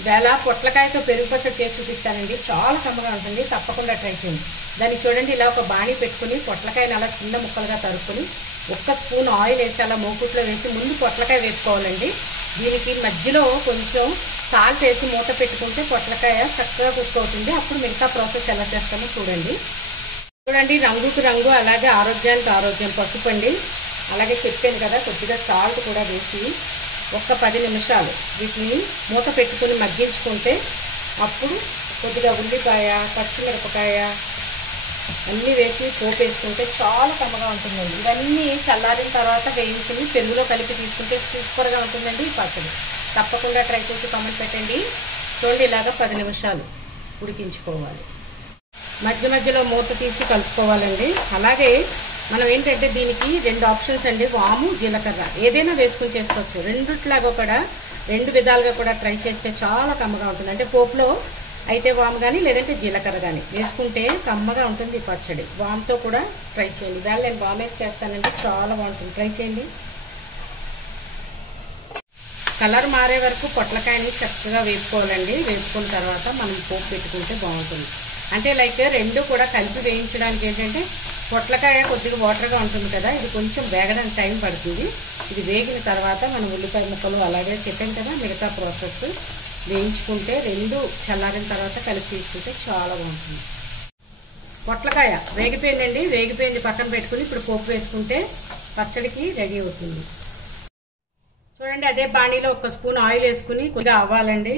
ఇవాళ పొట్లకాయతో పెరుగు పచ్చడి చేసి చూపిస్తానండి. చాలా కమ్మగా ఉంటుంది, తప్పకుండా ట్రై చేయండి. దాన్ని చూడండి, ఇలా ఒక బాణీ పెట్టుకుని పొట్లకాయని అలా చిన్న ముక్కలుగా తరుక్కుని 1 స్పూన్ ఆయిల్ వేసి అలా మూకుట్లో వేసి ముందు పొట్లకాయ వేసుకోవాలండి. దీనికి మధ్యలో కొంచెం సాల్ట్ వేసి మూత పెట్టుకుంటే పొట్లకాయ చక్కగా కుక్ అవుతుంది. అప్పుడు మిగతా ప్రాసెస్ ఎలా చేస్తామో చూడండి. రంగుకు రంగు, అలాగే ఆరోగ్యానికి ఆరోగ్యం పసుపు అండి. అలాగే చెప్పాను కదా, కొద్దిగా సాల్ట్ కూడా వేసి ఒక 10 నిమిషాలు వీటిని మూత పెట్టుకుని మగ్గించుకుంటే అప్పుడు కొద్దిగా ఉల్లిపాయ, పచ్చిమిరపకాయ అన్నీ వేసి పోపు వేసుకుంటే చాలా కమ్మగా ఉంటుందండి. ఇవన్నీ చల్లారిన తర్వాత వేయించుకుని పెరుగులో కలిపి తీసుకుంటే సూపర్గా ఉంటుందండి ఈ పచ్చడి. తప్పకుండా ట్రై చేసి కామెంట్ పెట్టండి. చూడండి, ఇలాగా 10 నిమిషాలు ఉడికించుకోవాలి. మధ్య మధ్యలో మూత తీసి కలుపుకోవాలండి. అలాగే మనం ఏంటంటే దీనికి 2 ఆప్షన్స్ అండి, వాము, జీలకర్ర ఏదైనా వేసుకుని చేసుకోవచ్చు. రెండిట్లాగా కూడా 2 విధాలుగా కూడా ట్రై చేస్తే చాలా కమ్మగా ఉంటుంది. అంటే పోపులో అయితే వాము కానీ లేదంటే జీలకర్ర కానీ వేసుకుంటే కమ్మగా ఉంటుంది ఈ పచ్చడి. వాముతో కూడా ట్రై చేయండి. ఇవాళ నేను వాము వేసి చేస్తానండి, చాలా బాగుంటుంది, ట్రై చేయండి. కలర్ మారే వరకు పొట్లకాయని చక్కగా వేపుకోవాలండి. వేపుకున్న తర్వాత మనం పోపు పెట్టుకుంటే బాగుంటుంది. అంటే లైక్ 2 కూడా కలిపి వేయించడానికి ఏంటంటే పొట్లకాయ కొద్దిగా వాటర్గా ఉంటుంది కదా, ఇది కొంచెం వేగడానికి టైం పడుతుంది. ఇది వేగిన తర్వాత మనం ఉల్లిపాయ ముక్కలు అలాగే చెప్పాను కదా మిగతా ప్రాసెస్ వేయించుకుంటే 2 చల్లారిన తర్వాత కలిపి తీసుకుంటే చాలా బాగుంటుంది. పొట్లకాయ వేగిపోయిందండి, వేగిపోయింది, పక్కన పెట్టుకుని ఇప్పుడు పోపు వేసుకుంటే పచ్చడికి రెడీ అవుతుంది. చూడండి, అదే బాణీలో 1 స్పూన్ ఆయిల్ వేసుకుని కొద్దిగా అవ్వాలండి.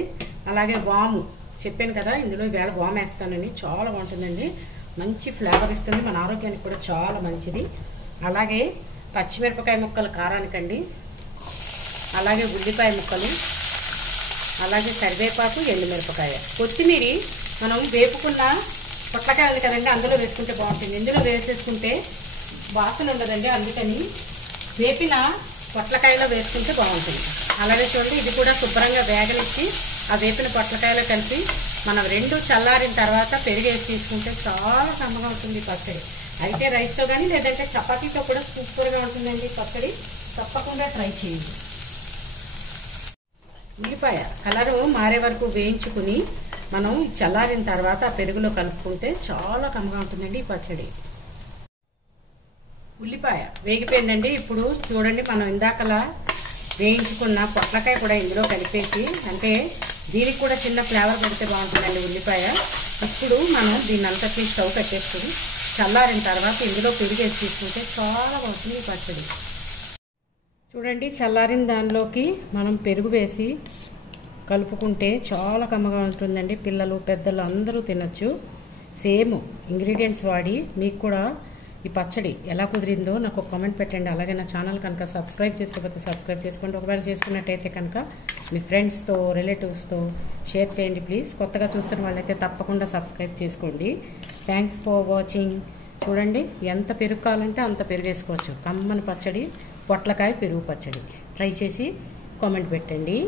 అలాగే వాము చెప్పాను కదా, ఇందులో ఈవేళ వాము వేస్తానండి, చాలా బాగుంటుందండి, మంచి ఫ్లేవర్ ఇస్తుంది, మన ఆరోగ్యానికి కూడా చాలా మంచిది. అలాగే పచ్చిమిరపకాయ ముక్కలు కారానికండి, అలాగే ఉల్లిపాయ ముక్కలు, అలాగే కరివేపాకు, ఎండుమిరపకాయ, కొత్తిమీర మనం వేపుకున్న పొట్లకాయ ఉంది కదండి అందులో వేసుకుంటే బాగుంటుంది. ఇందులో వేసేసుకుంటే వాసన ఉండదండి, అందుకని వేపిన పొట్లకాయలో వేసుకుంటే బాగుంటుంది. అలాగే చూడండి, ఇది కూడా శుభ్రంగా వేగనిచ్చి ఆ వేపిన పొట్లకాయలో కలిపి మనం 2 చల్లారిన తర్వాత పెరుగు వేసి తీసుకుంటే చాలా కమ్మగా ఉంటుంది పచ్చడి. అయితే రైస్తో కానీ లేదంటే చపాతీతో కూడా సూపర్గా ఉంటుందండి పచ్చడి, తప్పకుండా ట్రై చేయండి. ఉల్లిపాయ కలరు మారే వరకు వేయించుకుని మనం చల్లారిన తర్వాత ఆ పెరుగులో కలుపుకుంటే చాలా కమ్మగా ఉంటుందండి ఈ పచ్చడి. ఉల్లిపాయ వేగిపోయిందండి. ఇప్పుడు చూడండి, మనం ఇందాకలా వేయించుకున్న పొట్లకాయ కూడా ఇందులో కలిపేసి, అంటే దీనికి కూడా చిన్న ఫ్లేవర్ పెడితే బాగుంటుందండి ఉల్లిపాయ. ఇప్పుడు మనం దీన్ని అంతకి స్టవ్ కట్టేసుకుని చల్లారిన తర్వాత ఇందులో పెరుగు వేసి తీసుకుంటే చాలా బాగుంటుంది ఈ పచ్చడి. చూడండి, చల్లారిన దానిలోకి మనం పెరుగు వేసి కలుపుకుంటే చాలా కమ్మగా ఉంటుందండి. పిల్లలు పెద్దలు అందరూ తినచ్చు. సేమ్ ఇంగ్రీడియంట్స్ వాడి మీకు కూడా ఈ పచ్చడి ఎలా కుదిరిందో నాకు ఒక కామెంట్ పెట్టండి. అలాగే నా ఛానల్ కనుక సబ్స్క్రైబ్ చేసుకోకపోతే సబ్స్క్రైబ్ చేసుకోండి. ఒకవేళ చేసుకున్నట్టయితే కనుక మీ ఫ్రెండ్స్తో, రిలేటివ్స్తో షేర్ చేయండి ప్లీజ్. కొత్తగా చూస్తున్న వాళ్ళైతే తప్పకుండా సబ్స్క్రైబ్ చేసుకోండి. Thanks for watching. చూడండి, ఎంత పెరుగు కావాలంటే అంత పెరుగు వేసుకోవచ్చు. కమ్మని పచ్చడి, పొట్లకాయ పెరుగు పచ్చడి. ట్రై చేసి కామెంట్ పెట్టండి.